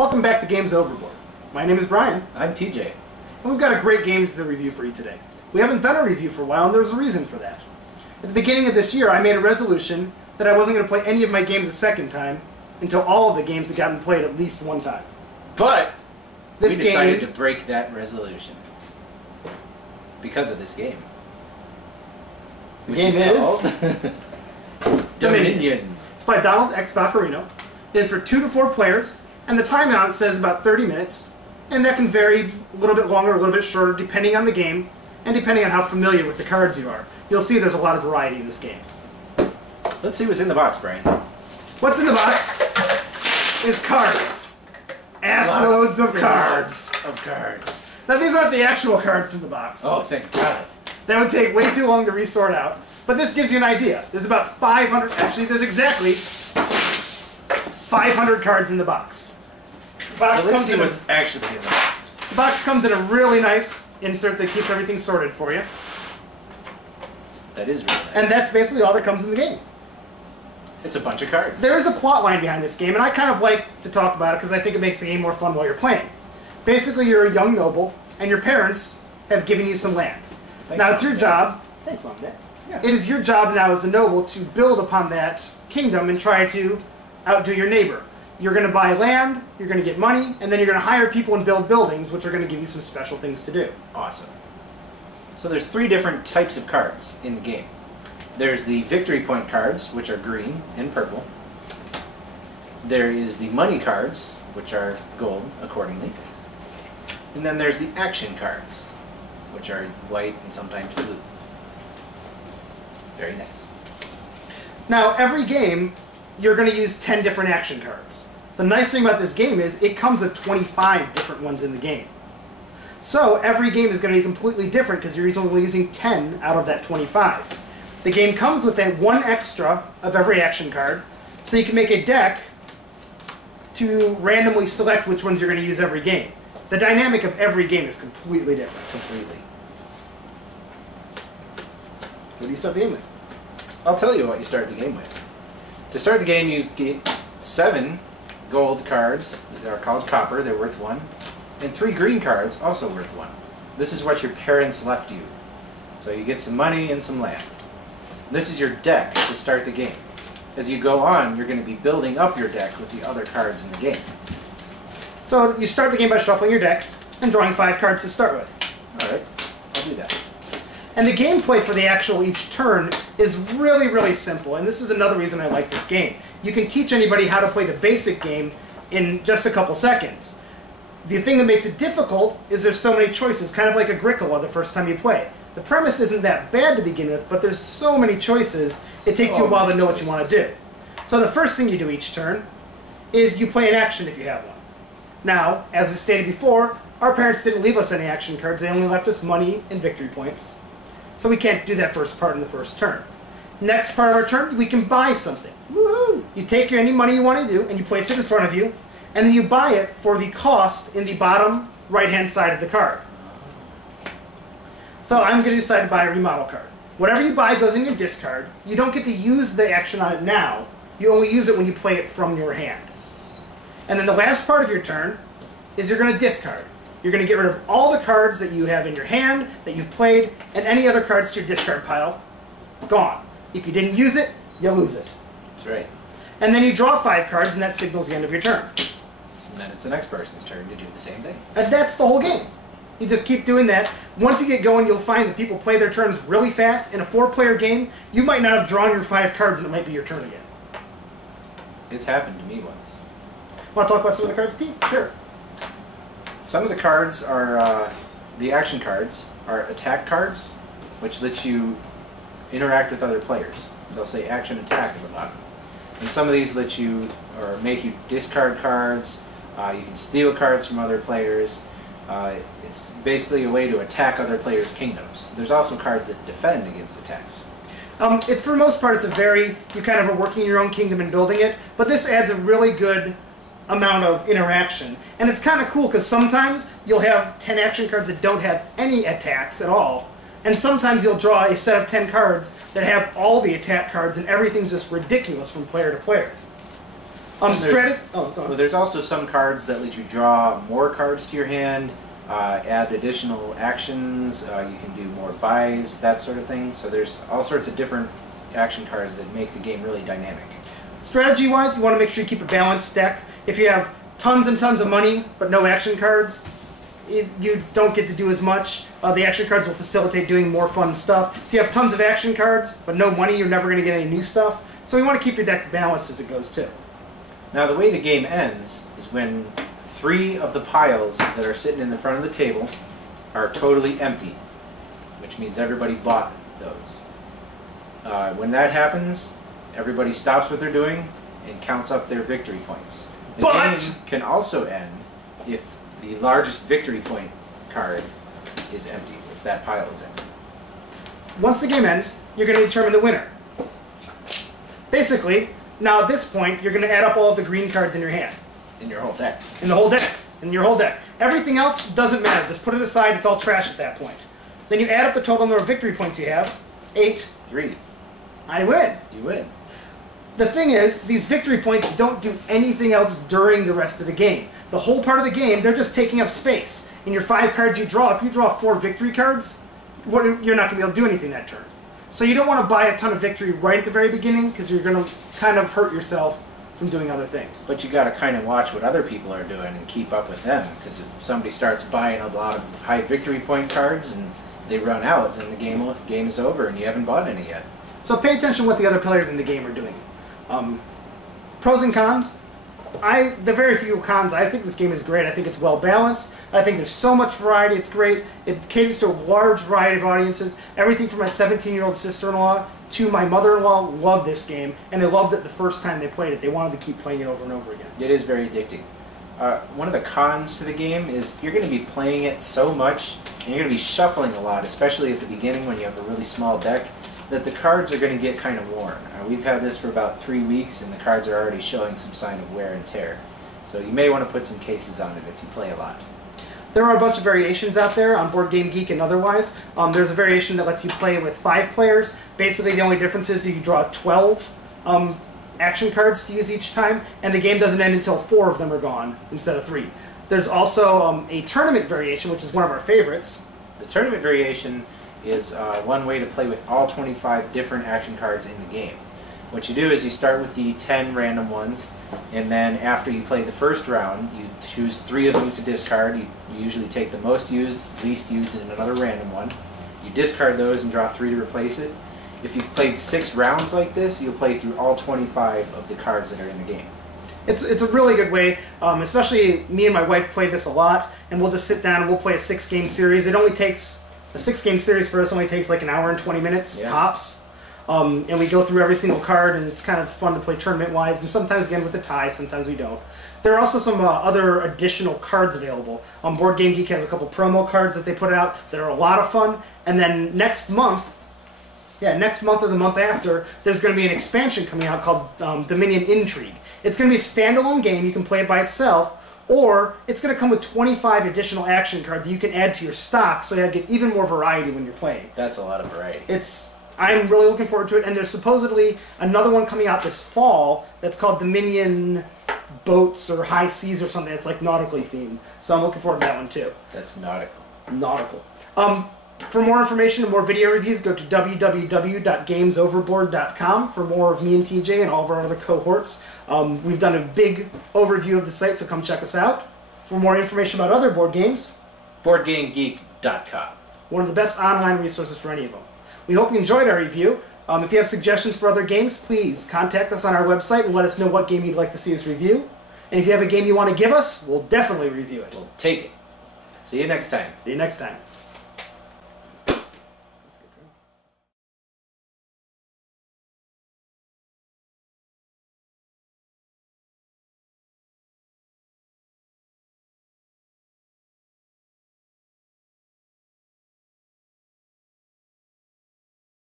Welcome back to Games Overboard. My name is Brian. I'm TJ. And we've got a great game to review for you today. We haven't done a review for a while, and there's a reason for that. At the beginning of this year, I made a resolution that I wasn't going to play any of my games a second time until all of the games had gotten played at least one time. But This we decided to break that resolution because of this game. The game is Dominion. It's by Donald X. Vaccarino. It is for 2 to 4 players, and the timeout says about 30 minutes, and that can vary a little bit longer, a little bit shorter, depending on the game, and depending on how familiar with the cards you are. You'll see there's a lot of variety in this game. Let's see what's in the box, Brian. What's in the box is cards. Loads of cards. Now, these aren't the actual cards in the box. Oh, thank God. That would take way too long to resort out. But this gives you an idea. There's about 500, actually there's exactly 500 cards in the box. Let's see what's actually in the box. The box comes in a really nice insert that keeps everything sorted for you. That is really nice. And that's basically all that comes in the game. It's a bunch of cards. There is a plot line behind this game, and I kind of like to talk about it because I think it makes the game more fun while you're playing. Basically, you're a young noble, and your parents have given you some land. Now, it's your job... Thanks, Mom and Dad. Yeah. It is your job now as a noble to build upon that kingdom and try to outdo your neighbor. You're going to buy land, you're going to get money, and then you're going to hire people and build buildings, which are going to give you some special things to do. Awesome. So there's 3 different types of cards in the game. There's the victory point cards, which are green and purple. There is the money cards, which are gold, accordingly. And then there's the action cards, which are white and sometimes blue. Very nice. Now, every game, you're going to use 10 different action cards. The nice thing about this game is it comes with 25 different ones in the game. So every game is going to be completely different because you're only using 10 out of that 25. The game comes with that 1 extra of every action card, so you can make a deck to randomly select which ones you're going to use every game. The dynamic of every game is completely different. Completely. What do you start the game with? I'll tell you what you start the game with. To start the game, you get 7 gold cards that are called copper, they're worth 1, and 3 green cards, also worth 1. This is what your parents left you. So you get some money and some land. This is your deck to start the game. As you go on, you're going to be building up your deck with the other cards in the game. So you start the game by shuffling your deck and drawing 5 cards to start with. Alright, I'll do that. And the gameplay for the actual each turn is really, really simple, and this is another reason I like this game. You can teach anybody how to play the basic game in just a couple seconds. The thing that makes it difficult is there's so many choices, kind of like Agricola the first time you play. The premise isn't that bad to begin with, but there's so many choices, it takes you a while to know what you want to do. So the first thing you do each turn is you play an action if you have one. Now, as we stated before, our parents didn't leave us any action cards, they only left us money and victory points. So we can't do that first part in the first turn. Next part of our turn, we can buy something. Woohoo! You take any money you want to do, and you place it in front of you, and then you buy it for the cost in the bottom right-hand side of the card. So I'm going to decide to buy a remodel card. Whatever you buy goes in your discard. You don't get to use the action on it now. You only use it when you play it from your hand. And then the last part of your turn is you're going to discard. You're going to get rid of all the cards that you have in your hand, that you've played, and any other cards to your discard pile. Gone. If you didn't use it, you lose it. That's right. And then you draw 5 cards, and that signals the end of your turn. And then it's the next person's turn to do the same thing. And that's the whole game. You just keep doing that. Once you get going, you'll find that people play their turns really fast. In a 4-player game, you might not have drawn your 5 cards, and it might be your turn again. It's happened to me once. Want to talk about some of the cards, Steve? Sure. Some of the cards are, the action cards, are attack cards, which lets you interact with other players. They'll say action attack at the bottom. And some of these let you, or make you discard cards, you can steal cards from other players. It's basically a way to attack other players' kingdoms. There's also cards that defend against attacks. For the most part, it's a very, you kind of are working your own kingdom and building it, but this adds a really good amount of interaction. And it's kind of cool because sometimes you'll have 10 action cards that don't have any attacks at all, and sometimes you'll draw a set of 10 cards that have all the attack cards, and everything's just ridiculous from player to player. Oh, go on. Well, there's also some cards that let you draw more cards to your hand, add additional actions. You can do more buys, that sort of thing. So there's all sorts of different action cards that make the game really dynamic. Strategy-wise, you want to make sure you keep a balanced deck. If you have tons and tons of money but no action cards, you don't get to do as much. The action cards will facilitate doing more fun stuff. If you have tons of action cards but no money, you're never going to get any new stuff. So you want to keep your deck balanced as it goes too. Now the way the game ends is when 3 of the piles that are sitting in the front of the table are totally empty, which means everybody bought those. When that happens, everybody stops what they're doing and counts up their victory points. The game can also end if the largest victory point card is empty, if that pile is empty. Once the game ends, you're going to determine the winner. Basically, now at this point, you're going to add up all of the green cards in your hand. In your whole deck. In the whole deck. In your whole deck. Everything else doesn't matter. Just put it aside. It's all trash at that point. Then you add up the total number of victory points you have. 8. 3. I win. You win. The thing is, these victory points don't do anything else during the rest of the game. The whole part of the game, they're just taking up space. In your 5 cards you draw, if you draw 4 victory cards, you're not going to be able to do anything that turn. So you don't want to buy a ton of victory right at the very beginning, because you're going to kind of hurt yourself from doing other things. But you got to kind of watch what other people are doing and keep up with them, because if somebody starts buying a lot of high victory point cards and they run out, then the game is over and you haven't bought any yet. So pay attention to what the other players in the game are doing. Pros and cons. The very few cons, I think this game is great. I think it's well balanced. I think there's so much variety. It's great. It caters to a large variety of audiences. Everything from my 17-year-old sister-in-law to my mother-in-law love this game, and they loved it the first time they played it. They wanted to keep playing it over and over again. It is very addicting. One of the cons to the game is you're going to be playing it so much, and you're going to be shuffling a lot, especially at the beginning when you have a really small deck, that the cards are going to get kind of worn. We've had this for about 3 weeks, and the cards are already showing some sign of wear and tear. So you may want to put some cases on it if you play a lot. There are a bunch of variations out there on Board Game Geek and otherwise. There's a variation that lets you play with 5 players. Basically, the only difference is you can draw 12 action cards to use each time, and the game doesn't end until 4 of them are gone instead of 3. There's also a tournament variation, which is one of our favorites. The tournament variation is one way to play with all 25 different action cards in the game. What you do is you start with the 10 random ones, and then after you play the first round, you choose 3 of them to discard. You usually take the most used, least used, and another random one. You discard those and draw 3 to replace it. If you've played 6 rounds like this, you'll play through all 25 of the cards that are in the game. It's a really good way, especially me and my wife play this a lot, and we'll just sit down and we'll play a 6-game series. A 6-game series for us only takes like an hour and 20 minutes tops. And we go through every single card, and it's kind of fun to play tournament-wise, and sometimes again with a tie, sometimes we don't. There are also some other additional cards available. Board Game Geek has a couple promo cards that they put out that are a lot of fun, and then next month or the month after, there's going to be an expansion coming out called Dominion Intrigue. It's going to be a standalone game. You can play it by itself, or it's going to come with 25 additional action cards that you can add to your stock, so you get even more variety when you're playing. That's a lot of variety. I'm really looking forward to it, and there's supposedly another one coming out this fall that's called Dominion Boats or High Seas or something. It's like nautically themed, so I'm looking forward to that one too. That's nautical. Nautical. For more information and more video reviews, go to www.gamesoverboard.com for more of me and TJ and all of our other cohorts. We've done a big overview of the site, so come check us out. For more information about other board games, BoardGameGeek.com. One of the best online resources for any of them. We hope you enjoyed our review. If you have suggestions for other games, please contact us on our website and let us know what game you'd like to see us review. And if you have a game you want to give us, we'll definitely review it. We'll take it. See you next time. See you next time.